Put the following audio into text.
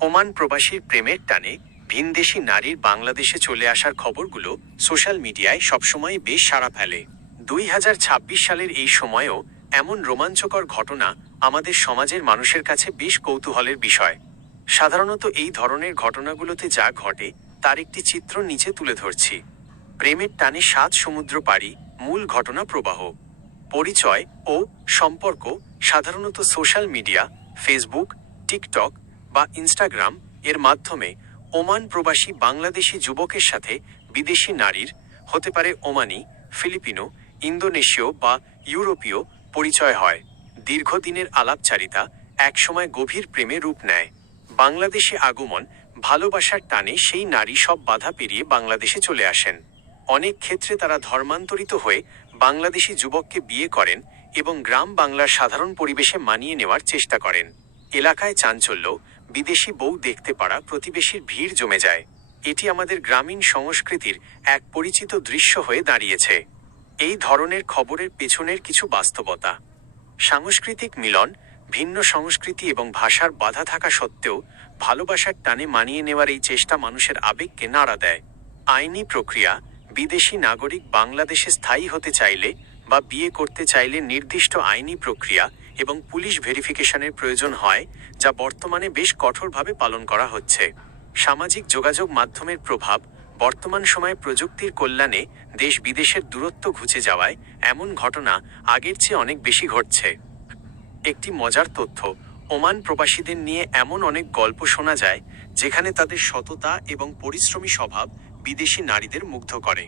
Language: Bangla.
ওমান প্রবাসীর প্রেমের টানে ভিনদেশী নারীর বাংলাদেশে চলে আসার খবরগুলো সোশ্যাল মিডিয়ায় সবসময় বেশ সাড়া ফেলে। 2026 সালের এই সময়েও এমন রোমাঞ্চকর ঘটনা আমাদের সমাজের মানুষের কাছে বেশ কৌতূহলের বিষয়। সাধারণত এই ধরনের ঘটনাগুলোতে যা ঘটে তার একটি চিত্র নিচে তুলে ধরছি। প্রেমের টানে 7 সমুদ্র পাড়ি, মূল ঘটনা প্রবাহ। পরিচয় ও সম্পর্ক সাধারণত সোশ্যাল মিডিয়া, ফেসবুক, টিকটক বা ইনস্টাগ্রাম এর মাধ্যমে ওমান প্রবাসী বাংলাদেশি যুবকের সাথে বিদেশি নারীর, হতে পারে ওমানি, ফিলিপিনো, ইন্দোনেশীয় বা ইউরোপীয়, পরিচয় হয়। দীর্ঘদিনের আলাপচারিতা একসময় গভীর প্রেমে রূপ নেয়। বাংলাদেশে আগমন, ভালোবাসার টানে সেই নারী সব বাধা পেরিয়ে বাংলাদেশে চলে আসেন। অনেক ক্ষেত্রে তারা ধর্মান্তরিত হয়ে বাংলাদেশি যুবককে বিয়ে করেন এবং গ্রাম বাংলার সাধারণ পরিবেশে মানিয়ে নেওয়ার চেষ্টা করেন। এলাকায় চাঞ্চল্য, বিদেশি বউ দেখতে পারা, প্রতিবেশীর ভিড় জমে যায়। এটি আমাদের গ্রামীণ সংস্কৃতির এক পরিচিত দৃশ্য হয়ে দাঁড়িয়েছে। এই ধরনের খবরের পেছনের কিছু বাস্তবতা। সাংস্কৃতিক মিলন, ভিন্ন সংস্কৃতি এবং ভাষার বাধা থাকা সত্ত্বেও ভালোবাসার টানে মানিয়ে নেওয়ার এই চেষ্টা মানুষের আবেগকে নাড়া দেয়। আইনি প্রক্রিয়া, বিদেশি নাগরিক বাংলাদেশে স্থায়ী হতে চাইলে বা বিয়ে করতে চাইলে নির্দিষ্ট আইনি প্রক্রিয়া এবং পুলিশ ভেরিফিকেশনের প্রয়োজন হয়, যা বর্তমানে বেশ কঠোরভাবে পালন করা হচ্ছে। সামাজিক যোগাযোগ মাধ্যমের প্রভাব, বর্তমান সময়ে প্রযুক্তির কল্যাণে দেশ বিদেশের দূরত্ব ঘুচে যাওয়ায় এমন ঘটনা আগের চেয়ে অনেক বেশি ঘটছে। একটি মজার তথ্য, ওমান প্রবাসীদের নিয়ে এমন অনেক গল্প শোনা যায় যেখানে তাদের সততা এবং পরিশ্রমী স্বভাব বিদেশি নারীদের মুগ্ধ করে।